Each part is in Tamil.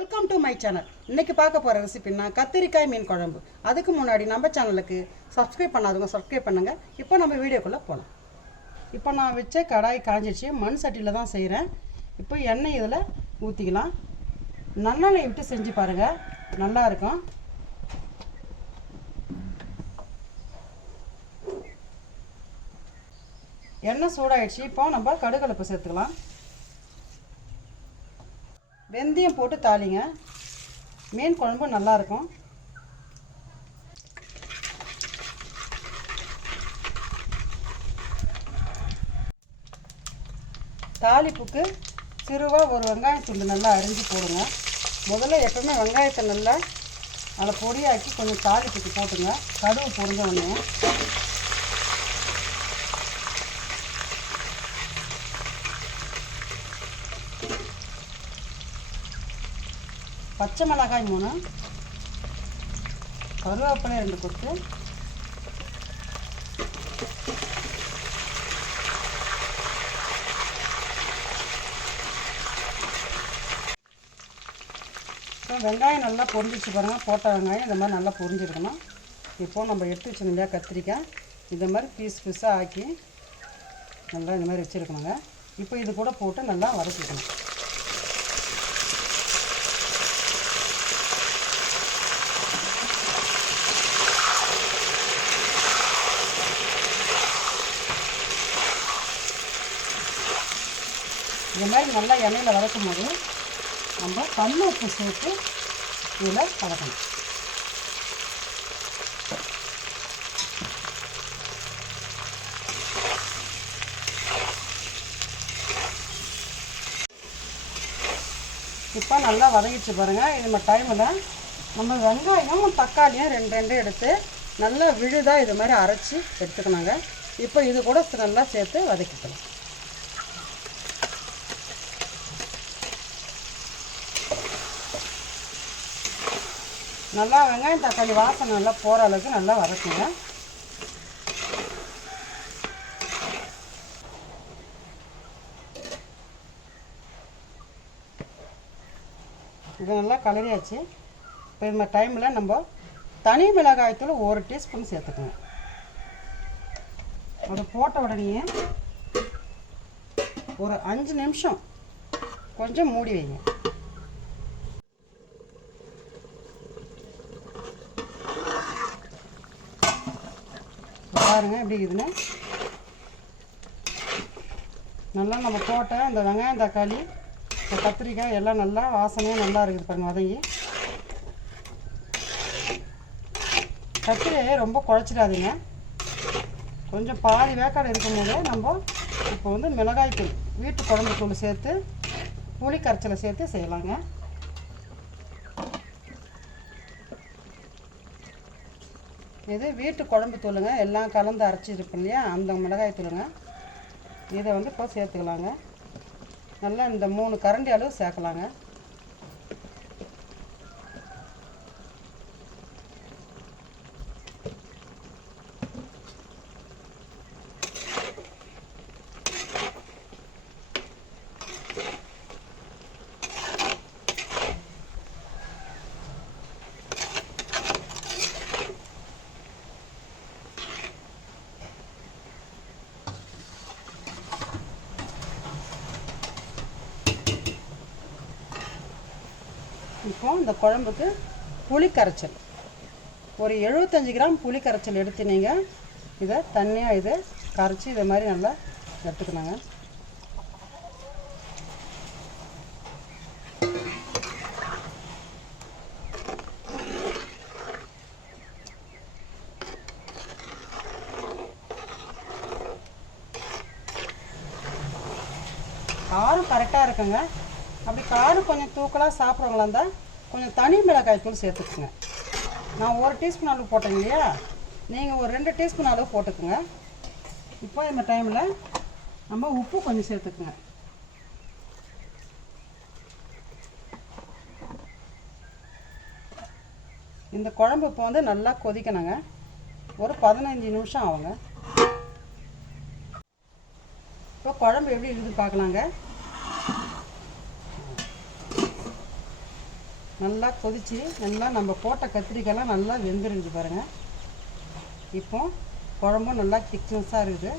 Welcome to my channel. இன்றைக்கி பார்க்க போகிற ரெசிபின்னா கத்திரிக்காய் மீன் குழம்பு. அதுக்கு முன்னாடி நம்ம சேனலுக்கு சப்ஸ்கிரைப் பண்ணாதவங்க சப்ஸ்கிரைப் பண்ணுங்கள். இப்போ நம்ம வீடியோக்குள்ளே போகலாம். இப்போ நான் வச்ச கடாய் காஞ்சிடுச்சு. மண் சட்டியில் தான் செய்கிறேன். இப்போ எண்ணெய் இதில் ஊற்றிக்கலாம். நல்லெண்ணெய் விட்டு செஞ்சு பாருங்கள், நல்லாயிருக்கும். எண்ணெய் சூடாயிடுச்சு. இப்போ நம்ம கடுகலப்பு சேர்த்துக்கலாம். வெந்தயம் போட்டு தாளிங்க. மீன் குழம்பு நல்லாயிருக்கும். தாளிப்புக்கு சிறுவாக ஒரு வெங்காயம் துண்டு நல்லா அரிஞ்சு போடுங்க. முதல்ல எப்பவுமே வெங்காயத்தை நல்லா அதை பொடியாக்கி கொஞ்சம் தாளிப்புக்கு போட்டுங்க. கடுகு பொரிஞ்ச உடனே பச்சை மிளகாய் 3, கருவேப்பிலை 2 கொத்து, வெங்காயம் நல்லா பொரிஞ்சிச்சு பாருங்கள். போட்ட வெங்காயம் இந்த மாதிரி நல்லா பொரிஞ்சிருக்கணும். இப்போது நம்ம எடுத்து வச்சுருந்தோம் இல்லையா கத்திரிக்காய், இந்த மாதிரி பீஸாக ஆக்கி நல்லா இந்த மாதிரி வச்சுருக்கணுங்க. இப்போ இது கூட போட்டு நல்லா வதக்கிக்கணும். இந்த மாதிரி நல்லா எண்ணெயில் வதக்கும் போது நம்ம கல் உப்பு சேர்த்து இதில் வதக்கணும். இப்போ நல்லா வதங்கிச்சு பாருங்கள். இந்த டைமில் நம்ம வெங்காயம் தக்காளியும் 2 எடுத்து நல்லா விழுதாக இது மாதிரி அரைச்சி எடுத்துக்கணுங்க. இப்போ இது கூட நல்லா சேர்த்து வதக்கிக்கலாம். நல்லா வெங்காயம் தக்காளி வாசனை நல்லா போகிற அளவுக்கு நல்லா வதக்குங்க. இது நல்லா கலரியாச்சு. இப்போ இந்த டைமில் நம்ம தனி மிளகாய்த்தூள் 1 டீஸ்பூன் சேர்த்துக்கோங்க. அது போட்ட உடனே ஒரு 5 நிமிஷம் கொஞ்சம் மூடி வைங்க. பாருங்க எப்படி இருக்குதுன்னு. நல்லா நம்ம போட்ட இந்த வெங்காயம் தக்காளி இந்த கத்திரிக்காய் எல்லாம் நல்லா வாசனையாக நல்லா இருக்குது பாருங்க வதங்கி. கத்திரிக்காயை ரொம்ப குழச்சிடாதீங்க. கொஞ்சம் பாதி வேக்காடு இருக்கும்போதே நம்ம இப்போ வந்து மிளகாய்த்தூள் வீட்டு குழம்பு தூள் சேர்த்து புளி கரைச்சலை சேர்த்து செய்யலாங்க. இது வீட்டு குழம்பு தூளுங்க, எல்லாம் கலந்து அரைச்சிருப்போம் இல்லையா, அந்த மிளகாய் தூளுங்க. இதை வந்து இப்போ சேர்த்துக்கலாங்க. நல்லா இந்த 3 கரண்டி அளவு சேர்க்கலாங்க. இப்போ இந்த குழம்புக்கு புளி கரைச்சல் ஒரு 75 கிராம் புளி கரைச்சல் எடுத்து நீங்கள் இதை தண்ணியாக இதை கரைச்சி இதை மாதிரி நல்லா எடுத்துக்கணுங்க. காரம் கரெக்டாக இருக்குங்க. அப்படி காரம் கொஞ்சம் தூக்கலாக சாப்பிட்றவங்களா இருந்தால் கொஞ்சம் தனி மிளகாய் தூள் சேர்த்துக்குங்க. நான் 1 டீஸ்பூன் அளவு போட்டேங்க இல்லையா, நீங்கள் ஒரு 2 டீஸ்பூன் அளவு போட்டுக்குங்க. இப்போ இந்த டைமில் நம்ம உப்பு கொஞ்சம் சேர்த்துக்குங்க. இந்த குழம்பு இப்போ வந்து நல்லா கொதிக்கணுங்க. ஒரு 15 நிமிஷம் ஆகுங்க. இப்போ குழம்பு எப்படி இருக்குது பார்க்கலாங்க. நல்லா கொதிச்சு நல்லா நம்ம போட்ட கத்திரிக்காயெல்லாம் நல்லா வெந்துருக்குது பாருங்கள். இப்போ குழம்பும் நல்லா திக்னஸாக இருக்குது.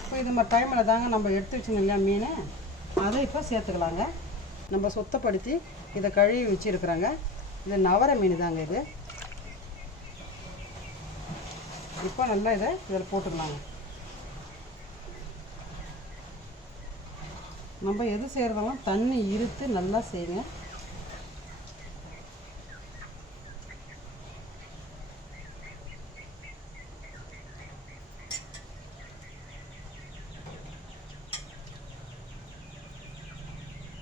இப்போ இது மாதிரி டைமில் தாங்க நம்ம எடுத்து வச்சுக்கணும் இல்லையா மீன், அதை இப்போ சேர்த்துக்கலாங்க. நம்ம சுத்தப்படுத்தி இதை கழுவி வச்சுருக்குறாங்க. இது நவரை மீன் தாங்க இது. இப்போ நல்லா இதில் போட்டுக்கலாங்க. நம்ம எது செய்கிறதாலும் தண்ணி இருத்து நல்லா செய்யுங்க.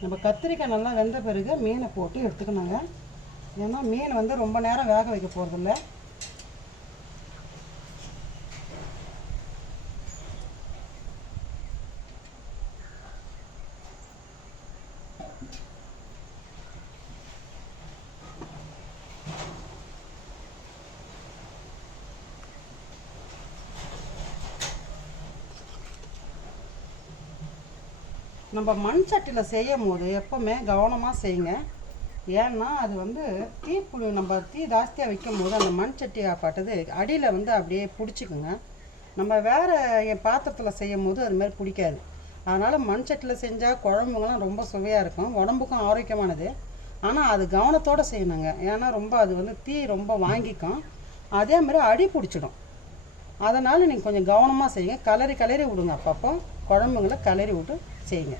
நம்ம கத்திரிக்காய் நல்லா வெந்த பிறகு மீனை போட்டு எடுத்துக்கணுங்க. ஏன்னா மீன் வந்து ரொம்ப நேரம் வேக வைக்க போகிறதில்ல. நம்ம மண் சட்டியில் செய்யும் போது எப்போவுமே கவனமாக செய்யுங்க. ஏன்னா அது வந்து நம்ம தீ ஜாஸ்தியாக வைக்கும் போது அந்த மண் சட்டி ஆப்பாட்டது அடியில் வந்து அப்படியே பிடிச்சிக்குங்க. நம்ம வேறு பாத்திரத்தில் செய்யும் போது அதுமாதிரி பிடிக்காது. அதனால் மண் சட்டியில் செஞ்சால் குழம்புங்கள்லாம் ரொம்ப சுவையாக இருக்கும், உடம்புக்கும் ஆரோக்கியமானது. ஆனால் அது கவனத்தோடு செய்யணுங்க. ஏன்னா ரொம்ப அது வந்து தீ ரொம்ப வாங்கிக்கும், அதேமாதிரி அடி பிடிச்சிடும். அதனால் நீங்கள் கொஞ்சம் கவனமாக செய்யுங்க. கலரி விடுங்க. அப்பப்போ குழம்புங்களை கலரி விட்டு செய்யுங்க.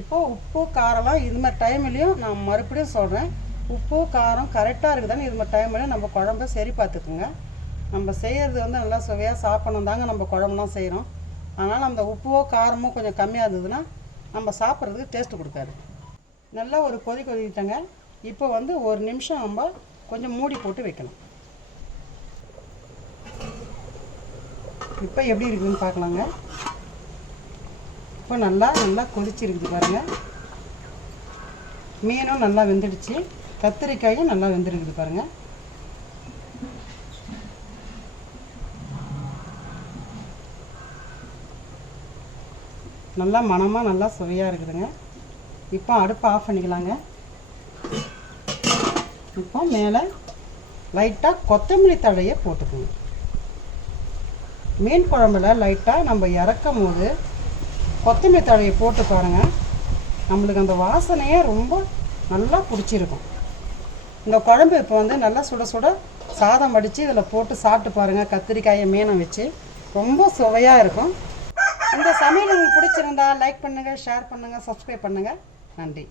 இப்போ உப்பு காரம்லாம் இது மாதிரி டைம்லேயும் நான் மறுபடியும் சொல்கிறேன், உப்பு காரம் கரெக்டாக இருக்குதான்னு இது மாதிரி டைம்லேயும் நம்ம குழம்ப சரி பார்த்துக்குங்க. நம்ம செய்கிறது வந்து நல்லா சுவையாக சாப்பிடணும் தாங்க நம்ம குழம்புலாம் செய்கிறோம். அதனால் அந்த உப்போ காரமோ கொஞ்சம் கம்மியாக இருந்ததுன்னா நம்ம சாப்பிட்றதுக்கு டேஸ்ட்டு கொடுக்காது. நல்லா ஒரு கொதிக்கிட்டங்க. இப்போ வந்து ஒரு நிமிஷம் நம்ம கொஞ்சம் மூடி போட்டு வைக்கணும். இப்போ எப்படி இருக்குதுன்னு பார்க்கலாங்க. இப்போ நல்லா கொதிச்சிருக்குது பாருங்கள். மீனும் நல்லா வெந்துடுச்சு, கத்திரிக்காயும் நல்லா வெந்துருக்குது பாருங்கள். நல்லா மணமாக நல்லா சுவையாக இருக்குதுங்க. இப்போ அடுப்பை ஆஃப் பண்ணிக்கலாங்க. இப்போ மேலே லைட்டாக கொத்தமல்லி தழையை போட்டுக்கோங்க. மீன் குழம்புல லைட்டாக நம்ம இறக்கும் போது கொத்தமல்லி தழையை போட்டு பாருங்கள், நம்மளுக்கு அந்த வாசனையே ரொம்ப நல்லா பிடிச்சிருக்கும். இந்த குழம்பு இப்போ வந்து நல்லா சுட சாதம் வடித்து இதில் போட்டு சாப்பிட்டு பாருங்கள். கத்திரிக்காயை மீனை வச்சு ரொம்ப சுவையாக இருக்கும். இந்த சமையல் உங்களுக்கு பிடிச்சிருந்தா லைக் பண்ணுங்கள், ஷேர் பண்ணுங்கள், சப்ஸ்கிரைப் பண்ணுங்கள். நன்றி.